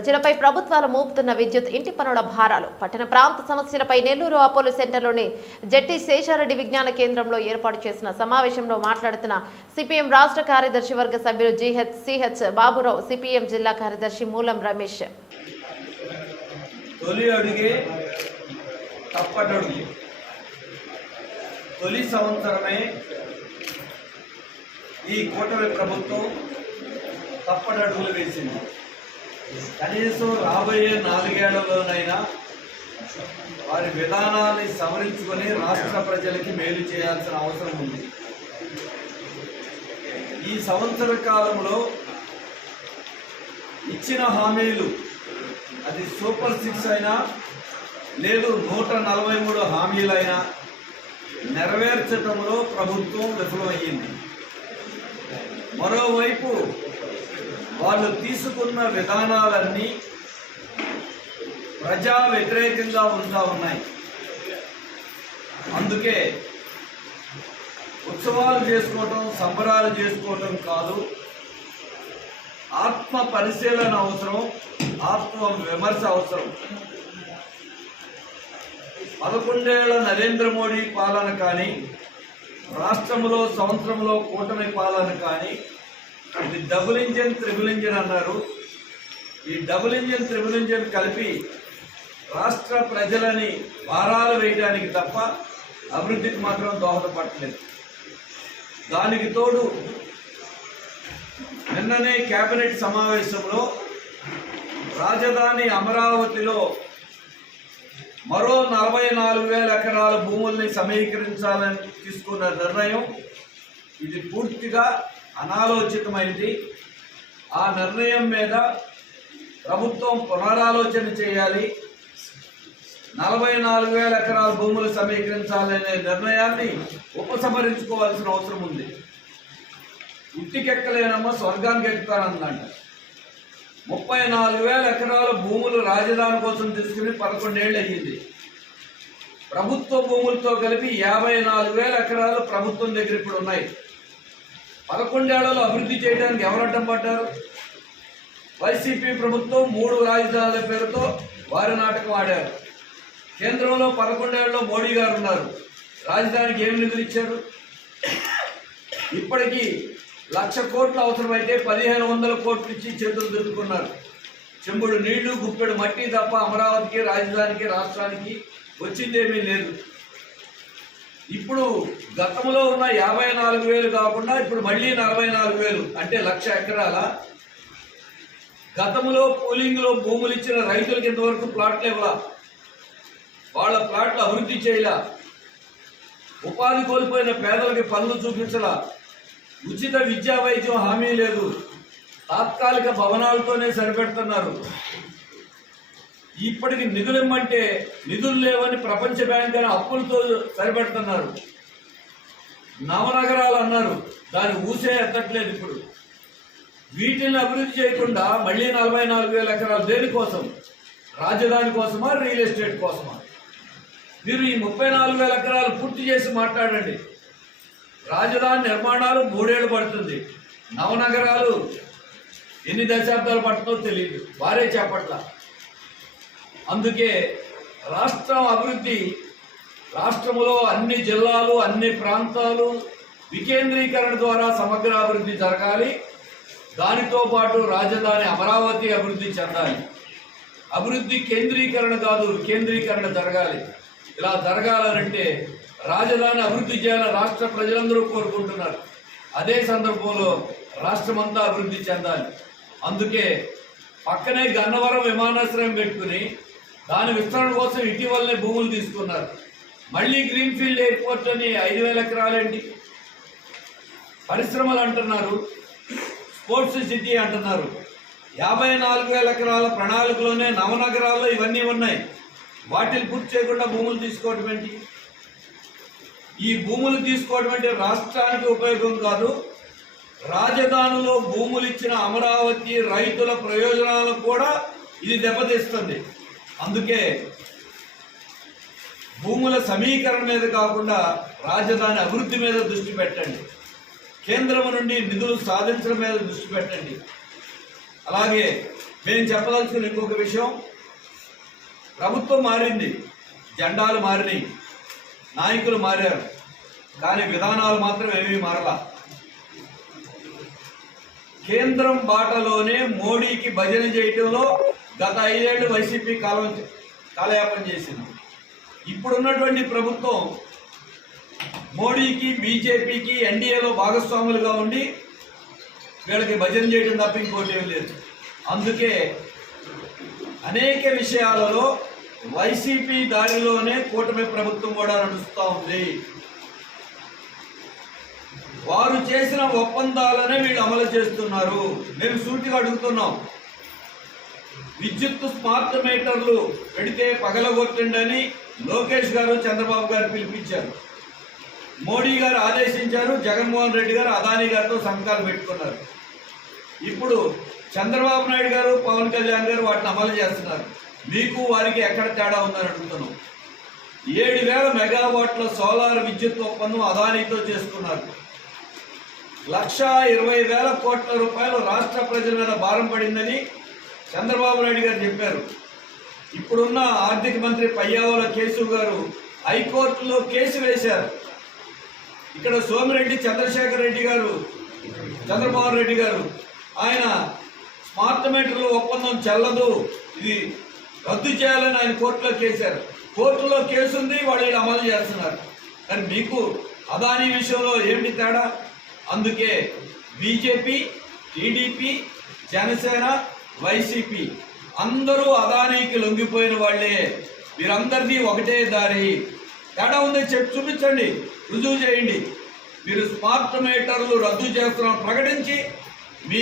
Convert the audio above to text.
ప్రజలపై ప్రభుత్వాలు మోపుతున్న విద్యుత్ ఇంటి పనుల భారాలు. పట్టణ ప్రాంత సమస్యలపై నెల్లూరు అపోలో సెంటర్లోని జట్టి శేషారెడ్డి విజ్ఞాన కేంద్రంలో ఏర్పాటు చేసిన సమావేశంలో మాట్లాడుతున్న సిపిఎం రాష్ట్ర కార్యదర్శి వర్గ సభ్యులు జీహెచ్ సిహెచ్ బాబురావు సిపిఎం జిల్లా కార్యదర్శి మూలం రమేష్. తొలి సంవత్సరమే ఈ కూటమి ప్రభుత్వం తప్పటడుగులు వేసింది. కనీసం రాబోయే నాలుగేళ్ళలోనైనా వారి విధానాన్ని సవరించుకొని రాష్ట్ర ప్రజలకి మేలు చేయాల్సిన అవసరం ఉంది. ఈ సంవత్సర కాలంలో ఇచ్చిన హామీలు అది సూపర్ సిక్స్ అయినా లేదు నూట నలభై మూడు హామీలైనా నెరవేర్చడంలో ప్రభుత్వం విఫలమయ్యింది. మరోవైపు వాళ్ళు తీసుకున్న విధానాలన్నీ ప్రజా వ్యతిరేకంగా ఉంటా ఉన్నాయి. అందుకే ఉత్సవాలు చేసుకోవటం సంబరాలు చేసుకోవటం కాదు. ఆత్మ పరిశీలన అవసరం ఆత్మ విమర్శ అవసరం. పదకొండేళ్ళ నరేంద్ర మోడీ పాలన కానీ రాష్ట్రంలో సంవత్సరంలో కూటమి పాలన కానీ ఇది డబుల్ ఇంజన్ త్రిబుల్ ఇంజన్ అన్నారు. ఈ డబుల్ ఇంజన్ త్రిబుల్ ఇంజన్ కలిపి రాష్ట్ర ప్రజలని భారాలు వేయడానికి తప్ప అభివృద్ధికి మాత్రం దోహదపడలేదు. దానికి తోడు నిన్ననే కేబినెట్ సమావేశంలో రాజధాని అమరావతిలో మరో నలభై నాలుగు వేల ఎకరాల భూముల్ని సమీకరించాలని తీసుకున్న నిర్ణయం ఇది పూర్తిగా అనాలోచితమైంది ఆ నిర్ణయం మీద ప్రభుత్వం పునరాలోచన చేయాలి. నలభై నాలుగు వేల ఎకరాల భూములు సమీకరించాలనే నిర్ణయాన్ని ఉపసంహరించుకోవాల్సిన అవసరం ఉంది. ఉట్టికెక్కలేనమ్మ స్వర్గానికి ఎక్కుతానందంట. ముప్పై నాలుగు వేల ఎకరాల భూములు రాజధాని కోసం తీసుకుని పదకొండేళ్ళు అయ్యింది. ప్రభుత్వ భూములతో కలిపి యాభై నాలుగు వేల ఎకరాలు ప్రభుత్వం దగ్గర ఇప్పుడు ఉన్నాయి. పదకొండేళ్ళలో అభివృద్ధి చేయడానికి ఎవరు అడ్డం పడ్డారు? వైసీపీ ప్రభుత్వం మూడు రాజధానుల పేరుతో వారి నాటకం ఆడారు. కేంద్రంలో పదకొండేళ్ళలో మోడీ గారు ఉన్నారు. రాజధానికి ఏం నిధులు ఇచ్చారు? ఇప్పటికీ లక్ష కోట్లు అవసరమైతే పదిహేను వందల కోట్లు ఇచ్చి చేతులు దుద్దుకున్నారు చెంబుడు నీళ్ళు గుప్పెడు మట్టి తప్ప అమరావతికి రాజధానికి రాష్ట్రానికి వచ్చిందేమీ లేదు. ఇప్పుడు గతంలో ఉన్న యాభై నాలుగు వేలు కాకుండా ఇప్పుడు మళ్ళీ నలభై నాలుగు వేలు అంటే లక్ష ఎకరాల. గతంలో పోలింగ్లో భూములు ఇచ్చిన రైతులకు ఇంతవరకు ప్లాట్లు ఇవ్వాల వాళ్ళ ప్లాట్లు అభివృద్ధి చేయలా? ఉపాధి కోల్పోయిన పేదలకి పనులు చూపించలా? ఉచిత విద్యా వైద్యం హామీ లేదు. తాత్కాలిక భవనాలతోనే సరిపెడుతున్నారు. ఇప్పటికి నిధులు ఇమ్మంటే నిధులు లేవని ప్రపంచ బ్యాంక్ అని అప్పులతో సరిపెడుతున్నారు. నవనగరాలు అన్నారు. దాన్ని ఊసే ఎత్తట్లేదు ఇప్పుడు. వీటిని అభివృద్ధి చేయకుండా మళ్ళీ నలభై నాలుగు వేల ఎకరాలు దేనికోసం? రాజధాని కోసమా రియల్ ఎస్టేట్ కోసమా? మీరు ఈ ముప్పై నాలుగు వేల ఎకరాలు పూర్తి చేసి మాట్లాడండి. రాజధాని నిర్మాణాలు మూడేళ్ళు పడుతుంది. నవనగరాలు ఎన్ని దశాబ్దాలు పడుతుందో తెలియదు. వారే చేపట్ల అందుకే రాష్ట్రం అభివృద్ధి రాష్ట్రములో అన్ని జిల్లాలు అన్ని ప్రాంతాలు వికేంద్రీకరణ ద్వారా సమగ్ర అభివృద్ధి జరగాలి. దానితో పాటు రాజధాని అమరావతి అభివృద్ధి చెందాలి. అభివృద్ధి కేంద్రీకరణ కాదు వికేంద్రీకరణ జరగాలి. ఇలా జరగాలనంటే రాజధాని అభివృద్ధి చేయాలని రాష్ట్ర ప్రజలందరూ కోరుకుంటున్నారు. అదే సందర్భంలో రాష్ట్రమంతా అభివృద్ధి చెందాలి. అందుకే పక్కనే గన్నవరం విమానాశ్రయం పెట్టుకుని దాని విస్తరణ కోసం ఇటీవలనే భూములు తీసుకున్నారు. మళ్ళీ గ్రీన్ఫీల్డ్ ఎయిర్పోర్ట్ అని ఐదు వేల ఎకరాలేంటి? పరిశ్రమలు అంటున్నారు. స్పోర్ట్స్ సిటీ అంటున్నారు. యాభై నాలుగు వేల ఎకరాల ప్రణాళికలోనే నవనగరాల్లో ఇవన్నీ ఉన్నాయి. వాటిని పూర్తి చేయకుండా భూములు తీసుకోవటం ఏంటి? ఈ భూములు తీసుకోవడం అంటే రాష్ట్రానికి ఉపయోగం కాదు. రాజధానిలో భూములు ఇచ్చిన అమరావతి రైతుల ప్రయోజనాలకు కూడా ఇది దెబ్బతీస్తుంది. అందుకే భూముల సమీకరణ మీద కాకుండా రాజధాని అభివృద్ధి మీద దృష్టి పెట్టండి. కేంద్రం నుండి నిధులు సాధించడం మీద దృష్టి పెట్టండి. అలాగే మేము చెప్పదలుచుకున్న ఇంకొక విషయం ప్రభుత్వం మారింది జెండాలు మారినాయి నాయకులు మారారు కానీ విధానాలు మాత్రం ఏమీ మారలా. కేంద్రం బాటలోనే మోడీకి భజన చేయటంలో గత ఐదేళ్ళు వైసీపీ కాలం కాలయాపన చేసింది. ఇప్పుడున్నటువంటి ప్రభుత్వం మోడీకి బీజేపీకి ఎన్డీఏలో భాగస్వాములుగా ఉండి వీళ్ళకి భజన చేయడం తప్ప ఇంకోటి ఏం లేదు. అందుకే అనేక విషయాలలో వైసీపీ దారిలోనే కూటమి ప్రభుత్వం కూడా నడుస్తూ ఉంది. వారు చేసిన ఒప్పందాలనే వీళ్ళు అమలు చేస్తున్నారు. మేము సూటిగా అడుగుతున్నాం. విద్యుత్ స్మార్ట్ మీటర్లు పెడితే పగలగొట్టండి లోకేష్ గారు చంద్రబాబు గారు పిలిపించారు. మోడీ గారు ఆదేశించారు జగన్మోహన్ రెడ్డి గారు అదానీ గారితో సంతకాలు పెట్టుకున్నారు. ఇప్పుడు చంద్రబాబు నాయుడు గారు పవన్ కళ్యాణ్ గారు వాటిని అమలు చేస్తున్నారు. మీకు వారికి ఎక్కడ తేడా ఉందని అడుగుతున్నాం. ఏడు వేల మెగావాట్ల సోలార్ విద్యుత్ ఒప్పందం అదానీతో చేసుకున్నారు. లక్ష ఇరవై వేల కోట్ల రూపాయలు రాష్ట్ర ప్రజల మీద భారం పడిందని చంద్రబాబు నాయుడు గారు చెప్పారు. ఇప్పుడున్న ఆర్థిక మంత్రి పయ్యావుల కేశవ్ గారు హైకోర్టులో కేసు వేశారు. ఇక్కడ సోమిరెడ్డి చంద్రశేఖర్ రెడ్డి గారు చంద్రబాబు రెడ్డి గారు ఆయన స్మార్ట్ మీటర్లు ఒప్పందం చెల్లదు. ఇది రద్దు చేయాలని ఆయన కోర్టులో కేసారు కోర్టులో కేసు ఉంది వాళ్ళు ఈడ అమలు చేస్తున్నారు. కానీ మీకు అదానీ విషయంలో ఏమిటి తేడా? అందుకే బీజేపీ టీడీపీ జనసేన వైసీపీ అందరూ అదానీకి లొంగిపోయిన వాళ్ళే. మీరందరిది ఒకటే దారి. తేడా ఉంది చెప్పి చూపించండి రుజువు చేయండి. మీరు స్మార్ట్ మీటర్లు రద్దు చేస్తున్నాం ప్రకటించి మీ